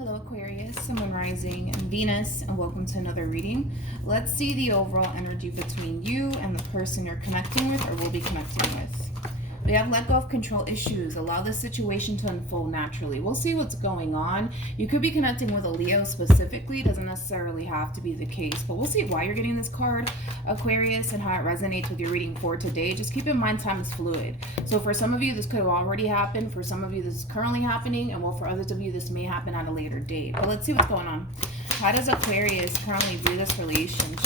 Hello Aquarius, Sun, Moon, Rising, and Venus, and welcome to another reading. Let's see the overall energy between you and the person you're connecting with or will be connecting with. We have let go of control issues. Allow this situation to unfold naturally. We'll see what's going on. You could be connecting with a Leo specifically. It doesn't necessarily have to be the case, but we'll see why you're getting this card, Aquarius, and how it resonates with your reading for today. Just keep in mind time is fluid. So for some of you, this could have already happened. For some of you, this is currently happening. And well, for others of you, this may happen at a later date. But let's see what's going on. How does Aquarius currently view this relationship?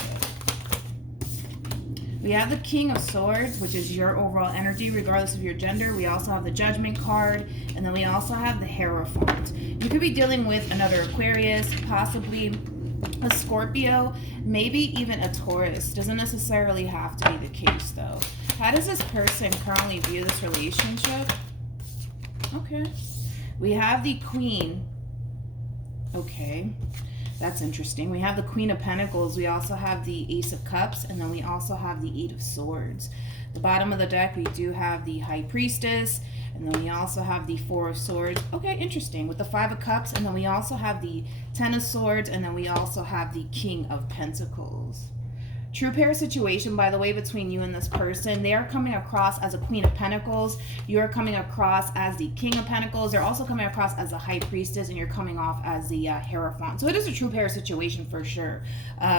We have the King of Swords, which is your overall energy, regardless of your gender. We also have the Judgment card, and then we also have the Hierophant. You could be dealing with another Aquarius, possibly a Scorpio, maybe even a Taurus. Doesn't necessarily have to be the case, though. How does this person currently view this relationship? Okay. We have the Queen. Okay. That's interesting. We have the Queen of Pentacles. We also have the Ace of Cups. And then we also have the Eight of Swords. The bottom of the deck, we do have the High Priestess. And then we also have the Four of Swords. Okay, interesting. With the Five of Cups. And then we also have the Ten of Swords. And then we also have the King of Pentacles. True pair situation, by the way, between you and this person. They are coming across as a Queen of Pentacles. You're coming across as the King of Pentacles. They're also coming across as a High Priestess, and you're coming off as the Hierophant. So it is a true pair situation for sure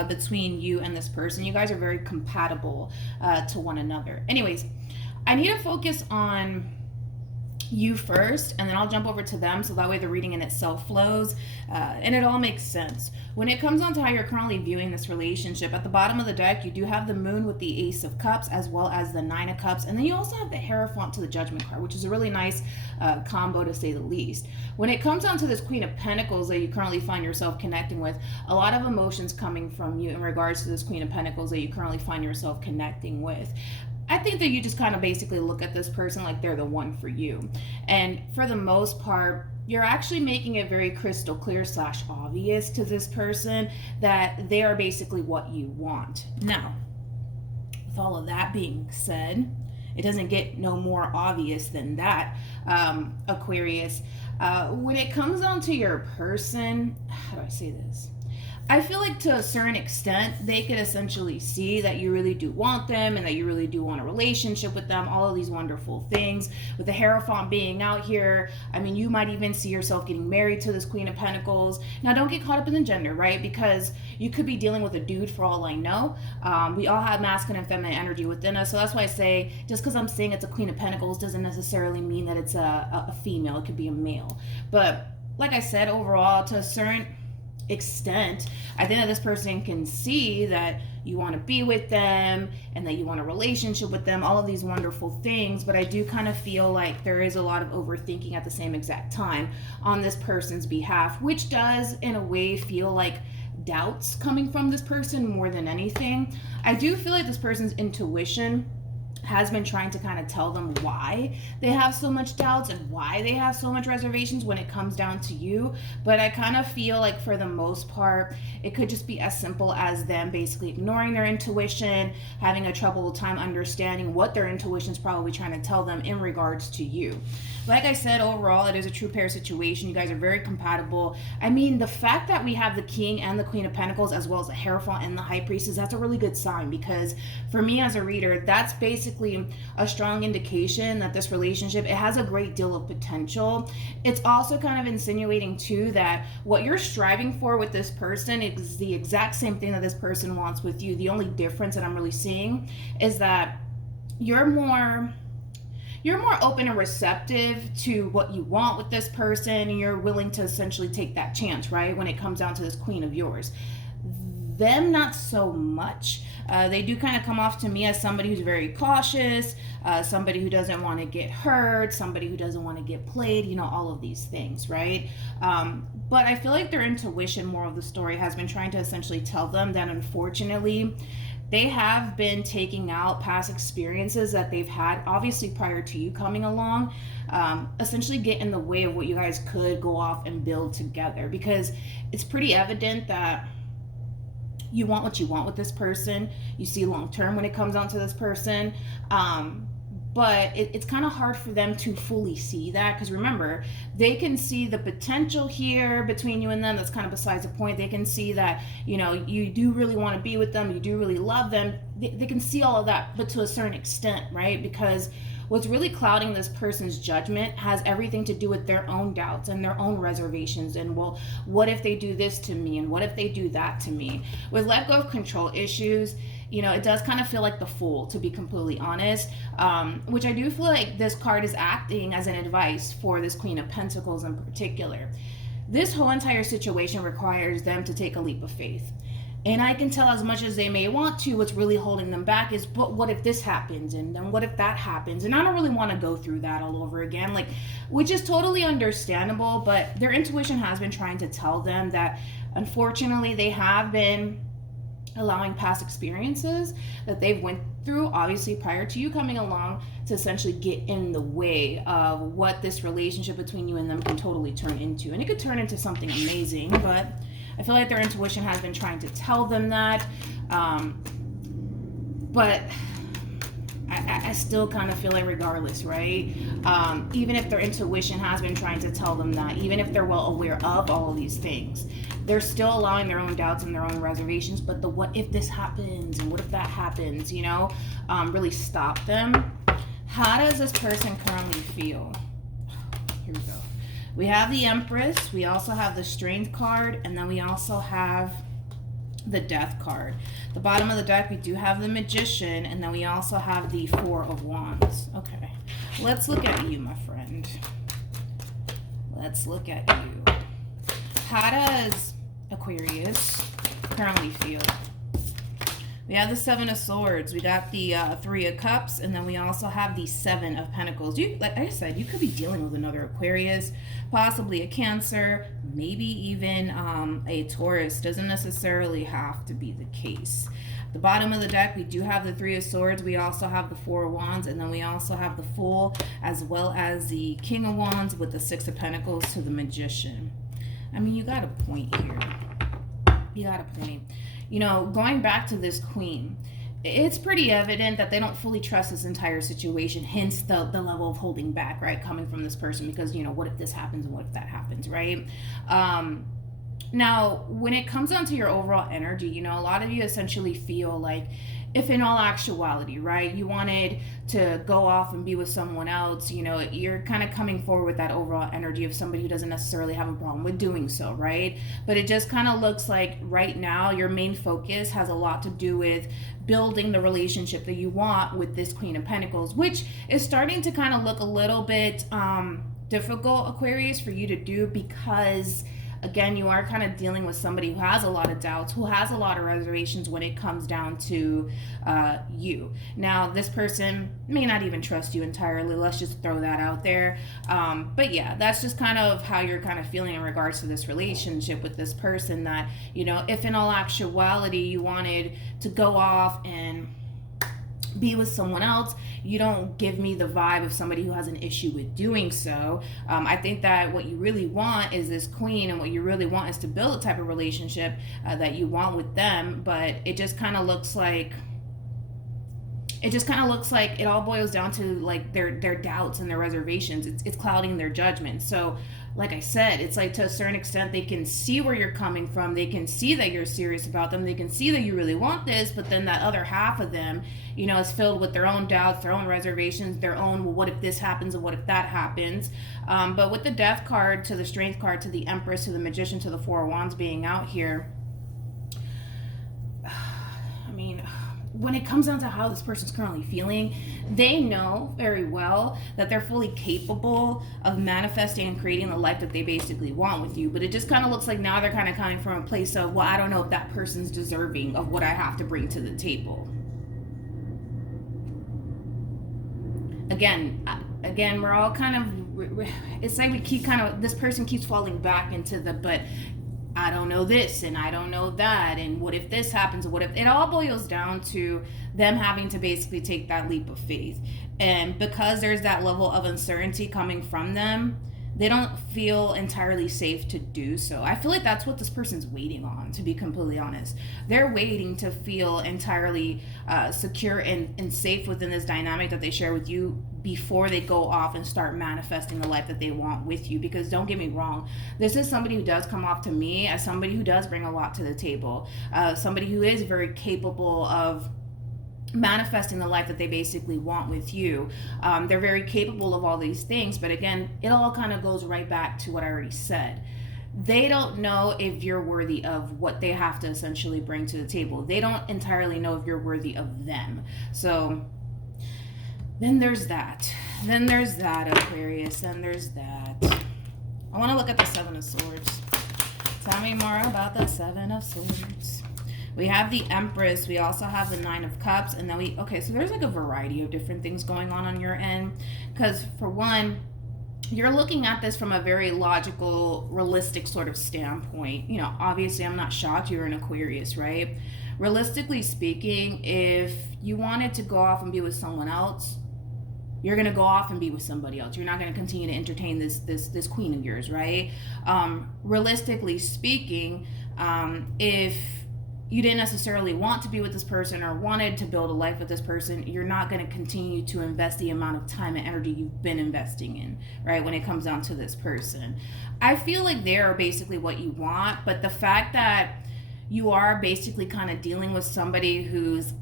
between you and this person. You guys are very compatible to one another. Anyways, I need to focus on you first, and then I'll jump over to them so that way the reading in itself flows and it all makes sense. When it comes on to how you're currently viewing this relationship, at the bottom of the deck you do have the Moon with the Ace of Cups as well as the Nine of Cups, and then you also have the Hierophant to the Judgment card, which is a really nice combo to say the least. When it comes on to this Queen of Pentacles that you currently find yourself connecting with, a lot of emotions coming from you in regards to this Queen of Pentacles that you currently find yourself connecting with. I think that you just kind of basically look at this person like they're the one for you. And for the most part, you're actually making it very crystal clear / obvious to this person that they are basically what you want. Now, with all of that being said, it doesn't get no more obvious than that, Aquarius. When it comes down to your person, how do I say this? I feel like to a certain extent, they could essentially see that you really do want them and that you really do want a relationship with them, all of these wonderful things. With the Hierophant being out here, I mean, you might even see yourself getting married to this Queen of Pentacles. Now, don't get caught up in the gender, right? Because you could be dealing with a dude for all I know. We all have masculine and feminine energy within us. So that's why I say, just because I'm saying it's a Queen of Pentacles doesn't necessarily mean that it's a female. It could be a male. But like I said, overall, to a certain extent, I think that this person can see that you want to be with them and that you want a relationship with them, all of these wonderful things. But I do kind of feel like there is a lot of overthinking at the same exact time on this person's behalf, which does in a way feel like doubts coming from this person more than anything. I do feel like this person's intuition has been trying to kind of tell them why they have so much doubts and why they have so much reservations when it comes down to you. But I kind of feel like for the most part, it could just be as simple as them basically ignoring their intuition, having a troubled time understanding what their intuition is probably trying to tell them in regards to you. Like I said, overall, it is a true pair situation. You guys are very compatible. I mean, the fact that we have the King and the Queen of Pentacles as well as the Hierophant and the High Priestess, that's a really good sign, because for me as a reader, that's basically a strong indication that this relationship, it has a great deal of potential. It's also kind of insinuating too that what you're striving for with this person is the exact same thing that this person wants with you. The only difference that I'm really seeing is that you're more open and receptive to what you want with this person, and you're willing to essentially take that chance, right? When it comes down to this Queen of yours. Them, not so much. They do kind of come off to me as somebody who's very cautious, somebody who doesn't want to get hurt, somebody who doesn't want to get played, you know, all of these things, right? But I feel like their intuition, more of the story, has been trying to essentially tell them that unfortunately, they have been taking out past experiences that they've had, obviously prior to you coming along, essentially get in the way of what you guys could go off and build together. Because it's pretty evident that you want what you want with this person. You see long term when it comes down to this person. but it's kind of hard for them to fully see that, because remember, they can see the potential here between you and them. That's kind of besides the point. They can see that, you know, you do really want to be with them, you do really love them. They can see all of that, but to a certain extent, right? Because what's really clouding this person's judgment has everything to do with their own doubts and their own reservations. And, well, what if they do this to me? And what if they do that to me? With let go of control issues, you know, it does kind of feel like the Fool, to be completely honest, which I do feel like this card is acting as an advice for this Queen of Pentacles in particular. This whole entire situation requires them to take a leap of faith. And I can tell, as much as they may want to, what's really holding them back is, but what if this happens? And then what if that happens? And I don't really want to go through that all over again, like, which is totally understandable, but their intuition has been trying to tell them that, unfortunately, they have been allowing past experiences that they've went through, obviously prior to you coming along, to essentially get in the way of what this relationship between you and them can totally turn into. And it could turn into something amazing, but I feel like their intuition has been trying to tell them that. But I still kind of feel like, regardless, right? Even if their intuition has been trying to tell them that, even if they're well aware of all of these things, they're still allowing their own doubts and their own reservations. But the what if this happens and what if that happens, you know, really stop them. How does this person currently feel? Here we go. We have the Empress, we also have the Strength card, and then we also have the Death card. The bottom of the deck, we do have the Magician, and then we also have the Four of Wands. Okay, let's look at you, my friend. Let's look at you. How does Aquarius currently feel? We have the Seven of Swords, we got the Three of Cups, and then we also have the Seven of Pentacles. You, like I said, you could be dealing with another Aquarius, possibly a Cancer, maybe even a Taurus. Doesn't necessarily have to be the case. At the bottom of the deck, we do have the Three of Swords, we also have the Four of Wands, and then we also have the Fool, as well as the King of Wands with the Six of Pentacles to the Magician. I mean, you got a point here. You got a point. You know, going back to this Queen, it's pretty evident that they don't fully trust this entire situation, hence the level of holding back, right, coming from this person, because, you know, what if this happens and what if that happens, right? Now, when it comes down to your overall energy, you know, a lot of you essentially feel like, if in all actuality, right, you wanted to go off and be with someone else, you know, you're kind of coming forward with that overall energy of somebody who doesn't necessarily have a problem with doing so, right? But it just kind of looks like right now your main focus has a lot to do with building the relationship that you want with this Queen of Pentacles, which is starting to kind of look a little bit difficult, Aquarius, for you to do, because again, you are kind of dealing with somebody who has a lot of doubts, who has a lot of reservations when it comes down to you. Now, this person may not even trust you entirely. Let's just throw that out there. But yeah, that's just kind of how you're kind of feeling in regards to this relationship with this person, that, you know, if in all actuality you wanted to go off and be with someone else, you don't give me the vibe of somebody who has an issue with doing so. I think that what you really want is this Queen, and what you really want is to build a type of relationship that you want with them. But it just kind of looks like it all boils down to like their doubts and their reservations. It's clouding their judgment. So like I said, it's like, to a certain extent, they can see where you're coming from. They can see that you're serious about them. They can see that you really want this, but then that other half of them, you know, is filled with their own doubts, their own reservations, their own, well, what if this happens and what if that happens? But with the Death card to the Strength card to the Empress to the Magician to the Four of Wands being out here, I mean, when it comes down to how this person's currently feeling, they know very well that they're fully capable of manifesting and creating the life that they basically want with you. But it just kind of looks like now they're kind of coming from a place of, well, I don't know if that person's deserving of what I have to bring to the table. Again, we're all kind of, it's like we keep kind of, this person keeps falling back into the, but I don't know this and I don't know that, and what if this happens, and what if, it all boils down to them having to basically take that leap of faith. And because there's that level of uncertainty coming from them, they don't feel entirely safe to do so. I feel like that's what this person's waiting on, to be completely honest. They're waiting to feel entirely secure and safe within this dynamic that they share with you before they go off and start manifesting the life that they want with you. Because don't get me wrong, this is somebody who does come off to me as somebody who does bring a lot to the table, somebody who is very capable of manifesting the life that they basically want with you. They're very capable of all these things, but again, it all kind of goes right back to what I already said. They don't know if you're worthy of what they have to essentially bring to the table. They don't entirely know if you're worthy of them. So then there's that. Then there's that, Aquarius. Then there's that. I want to look at the Seven of Swords. Tell me more about the Seven of Swords. We have the Empress. We also have the Nine of Cups. And then okay, so there's like a variety of different things going on your end. Because for one, you're looking at this from a very logical, realistic sort of standpoint. You know, obviously I'm not shocked you're an Aquarius, right? Realistically speaking, if you wanted to go off and be with someone else, you're going to go off and be with somebody else. You're not going to continue to entertain this queen of yours, right? Realistically speaking, if you didn't necessarily want to be with this person or wanted to build a life with this person, you're not going to continue to invest the amount of time and energy you've been investing in, right? When it comes down to this person, I feel like they are basically what you want, but the fact that you are basically kind of dealing with somebody who's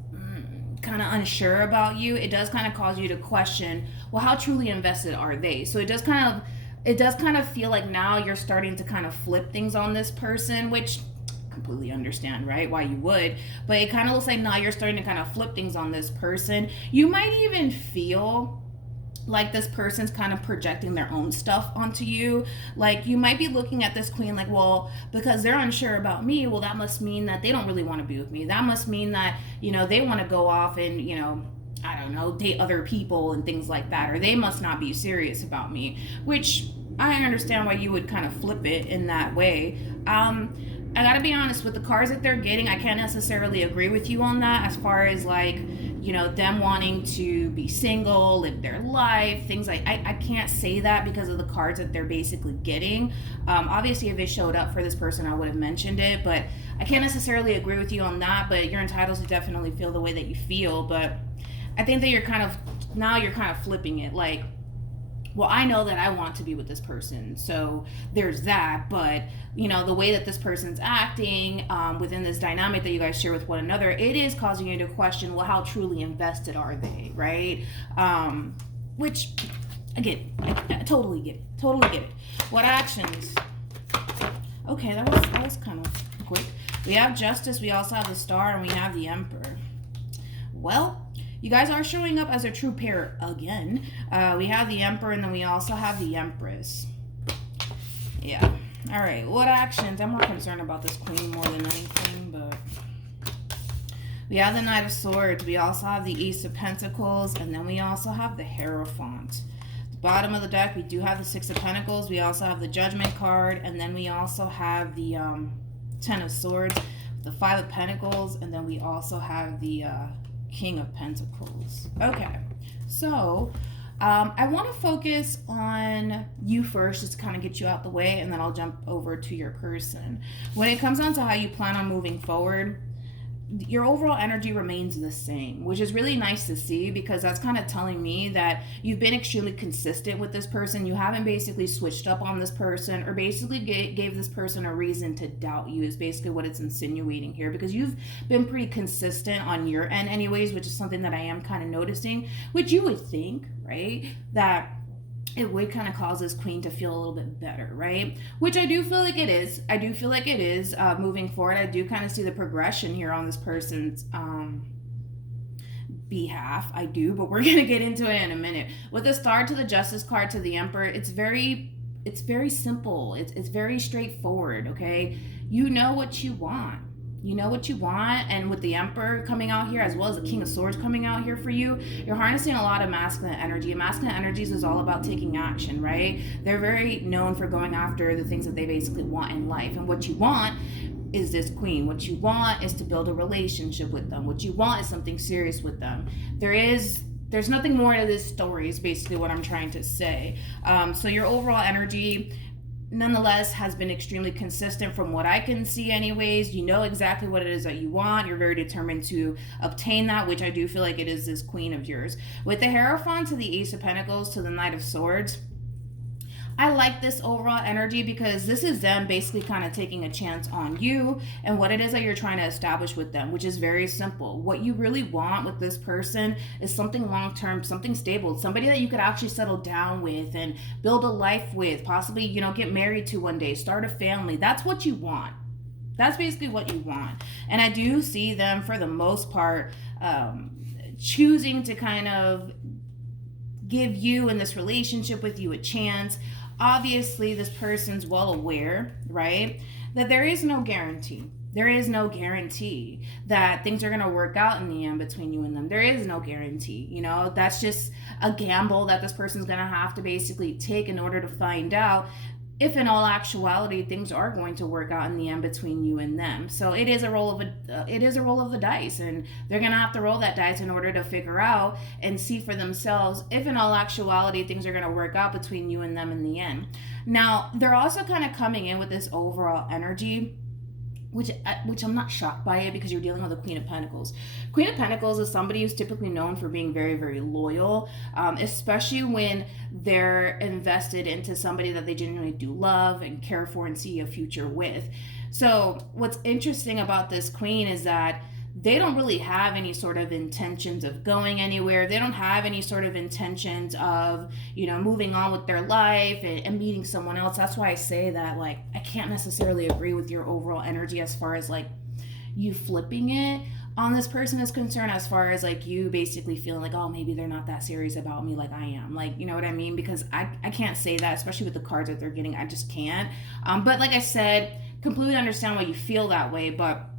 kind of unsure about you, it does kind of cause you to question, well, how truly invested are they? So it does kind of feel like now you're starting to kind of flip things on this person, which completely understand, right? Why you would, but it kind of looks like now you're starting to kind of flip things on this person. You might even feel like this person's kind of projecting their own stuff onto you. Like you might be looking at this queen like, well, because they're unsure about me, well, that must mean that they don't really want to be with me. That must mean that, you know, they want to go off and, you know, I don't know, date other people and things like that, or they must not be serious about me, which I understand why you would kind of flip it in that way. I gotta be honest, with the cards that they're getting, I can't necessarily agree with you on that, as far as like, you know, them wanting to be single, live their life, things like, I can't say that because of the cards that they're basically getting. Obviously, if it showed up for this person, I would have mentioned it, but I can't necessarily agree with you on that, but you're entitled to definitely feel the way that you feel. But I think that you're kind of flipping it, like, well, I know that I want to be with this person, so there's that, but, you know, the way that this person's acting within this dynamic that you guys share with one another, it is causing you to question, well, how truly invested are they, right? Which, again, I totally get it. What actions? Okay, that was kind of quick. We have Justice, we also have the Star, and we have the Emperor. Well, you guys are showing up as a true pair again. We have the Emperor, and then we also have the Empress. Yeah. All right. What actions? I'm more concerned about this queen more than anything, but we have the Knight of Swords. We also have the Ace of Pentacles, and then we also have the Hierophant. The bottom of the deck, we do have the Six of Pentacles. We also have the Judgment card, and then we also have the Ten of Swords, the Five of Pentacles, and then we also have the King of Pentacles. Okay, so I want to focus on you first, just to kind of get you out the way, and then I'll jump over to your person. When it comes down to how you plan on moving forward, your overall energy remains the same, which is really nice to see, because that's kind of telling me that you've been extremely consistent with this person. You haven't basically switched up on this person, or basically gave this person a reason to doubt you, is basically what it's insinuating here, because you've been pretty consistent on your end anyways, which is something that I am kind of noticing, which you would think, right, that it would kind of cause this queen to feel a little bit better, right? Which I do feel like it is. I do feel like it is moving forward. I do kind of see the progression here on this person's behalf. I do, but we're going to get into it in a minute. With the Star to the Justice card to the Emperor, it's very simple. It's very straightforward, okay? You know what you want. You know what you want, and with the Emperor coming out here, as well as the King of Swords coming out here for you, you're harnessing a lot of masculine energy. And masculine energies is all about taking action, right? They're very known for going after the things that they basically want in life. And what you want is this queen. What you want is to build a relationship with them. What you want is something serious with them. There is There's nothing more to this story is basically what I'm trying to say. So your overall energy nonetheless has been extremely consistent from what I can see anyways. You know exactly what it is that you want. You're very determined to obtain that, which I do feel like it is this queen of yours. With the Hierophant to the Ace of Pentacles to the Knight of Swords, I like this overall energy because this is them basically kind of taking a chance on you and what it is that you're trying to establish with them, which is very simple. What you really want with this person is something long-term, something stable, somebody that you could actually settle down with and build a life with, possibly, you know, get married to one day, start a family. That's what you want. That's basically what you want. And I do see them, for the most part, choosing to kind of give you in this relationship with you a chance. Obviously, this person's well aware, right, that there is no guarantee. There is no guarantee that things are going to work out in the end between you and them. There is no guarantee. You know, that's just a gamble that this person's going to have to basically take in order to find out if in all actuality things are going to work out in the end between you and them. So it is a roll of the dice, and they're gonna have to roll that dice in order to figure out and see for themselves if in all actuality things are gonna work out between you and them in the end. Now, they're also kind of coming in with this overall energy, which I'm not shocked by it, because you're dealing with the Queen of Pentacles. Queen of Pentacles is somebody who's typically known for being very, very loyal, especially when they're invested into somebody that they genuinely do love and care for and see a future with. So what's interesting about this Queen is that they don't really have any sort of intentions of going anywhere. They don't have any sort of intentions of, you know, moving on with their life and meeting someone else. That's why I say that, like, I can't necessarily agree with your overall energy as far as, like, you flipping it on this person is concerned, as far as, like, you basically feeling like, oh, maybe they're not that serious about me like I am. Like, you know what I mean? Because I can't say that, especially with the cards that they're getting. I just can't. But like I said, completely understand why you feel that way, but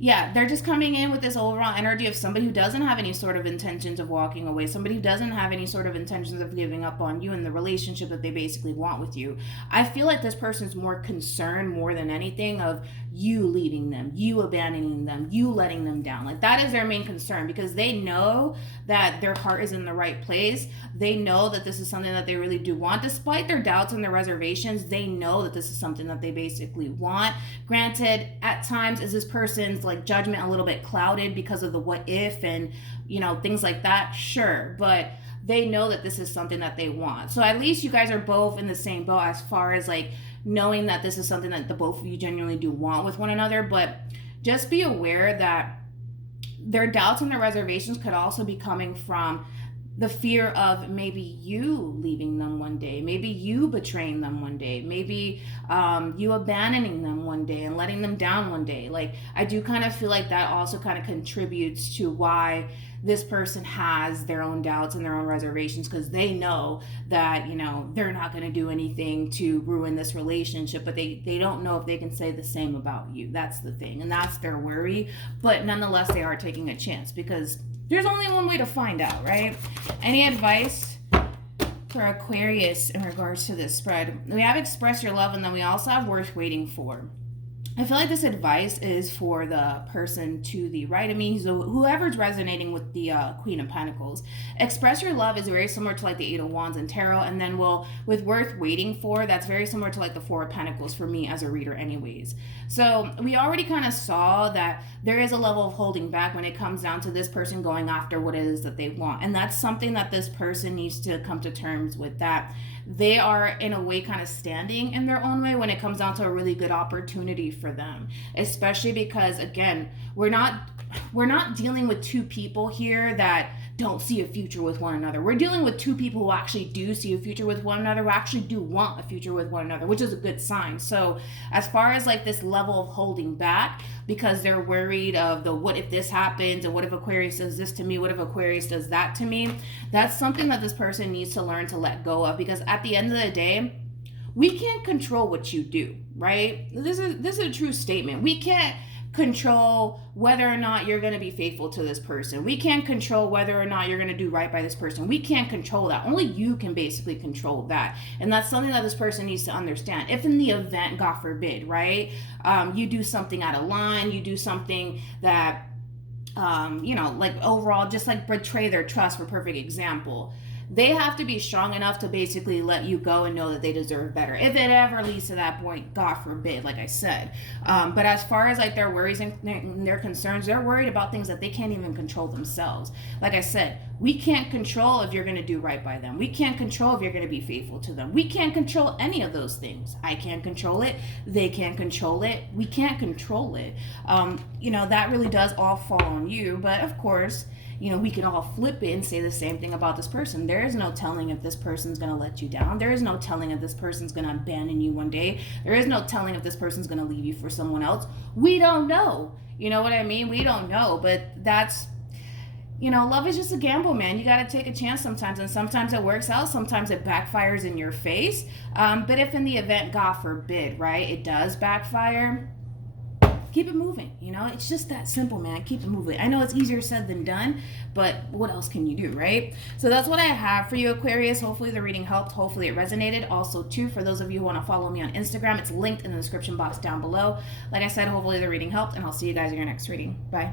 yeah, they're just coming in with this overall energy of somebody who doesn't have any sort of intentions of walking away, somebody who doesn't have any sort of intentions of giving up on you and the relationship that they basically want with you. I feel like this person's more concerned, more than anything, of you leaving them, you abandoning them, you letting them down. Like, that is their main concern, because they know that their heart is in the right place. They know that this is something that they really do want. Despite their doubts and their reservations, they know that this is something that they basically want. Granted, at times is this person's, like, judgment a little bit clouded because of the what if and, you know, things like that? Sure, but they know that this is something that they want. So at least you guys are both in the same boat as far as, like, knowing that this is something that the both of you genuinely do want with one another. But just be aware that their doubts and their reservations could also be coming from the fear of maybe you leaving them one day, maybe you betraying them one day, maybe you abandoning them one day and letting them down one day. Like, I do kind of feel like that also kind of contributes to why this person has their own doubts and their own reservations, because they know that, you know, they're not going to do anything to ruin this relationship, but they don't know if they can say the same about you. That's the thing, and that's their worry. But nonetheless, they are taking a chance, because there's only one way to find out, right? Any advice for Aquarius in regards to this spread? We have express your love, and then we also have worth waiting for. I feel like this advice is for the person to the right of me, so whoever's resonating with the Queen of Pentacles. Express your love is very similar to, like, the Eight of Wands and Tarot, and then, well, with worth waiting for, that's very similar to, like, the Four of Pentacles for me as a reader anyways. So we already kind of saw that there is a level of holding back when it comes down to this person going after what it is that they want, and that's something that this person needs to come to terms with, that they are in a way kind of standing in their own way when it comes down to a really good opportunity for them, especially because, again, we're not dealing with two people here that don't see a future with one another. We're dealing with two people who actually do see a future with one another, who actually do want a future with one another, which is a good sign. So as far as, like, this level of holding back because they're worried of the what if this happens, and what if Aquarius does this to me, what if Aquarius does that to me, that's something that this person needs to learn to let go of, because at the end of the day, we can't control what you do, right? This is a true statement. We can't control whether or not you're going to be faithful to this person. We can't control whether or not you're going to do right by this person. We can't control that. Only you can basically control that. And that's something that this person needs to understand. If in the event, God forbid, right, you do something out of line, you do something that you know, like overall, just like betray their trust, for perfect example. They have to be strong enough to basically let you go and know that they deserve better. If it ever leads to that point, God forbid, like I said. But as far as like their worries and their concerns, they're worried about things that they can't even control themselves. Like I said, we can't control if you're going to do right by them. We can't control if you're going to be faithful to them. We can't control any of those things. I can't control it. They can't control it. We can't control it. You know, that really does all fall on you. But of course, you know, we can all flip it and say the same thing about this person. There is no telling if this person's going to let you down. There is no telling if this person's going to abandon you one day. There is no telling if this person's going to leave you for someone else. We don't know. You know what I mean? We don't know. But that's, you know, love is just a gamble, man. You got to take a chance sometimes. And sometimes it works out. Sometimes it backfires in your face. But if in the event, God forbid, right, it does backfire, keep it moving. You know, it's just that simple, man. Keep it moving. I know it's easier said than done, but what else can you do, right? So that's what I have for you, Aquarius. Hopefully the reading helped. Hopefully it resonated. Also, too, for those of you who want to follow me on Instagram, it's linked in the description box down below. Like I said, hopefully the reading helped, and I'll see you guys in your next reading. Bye.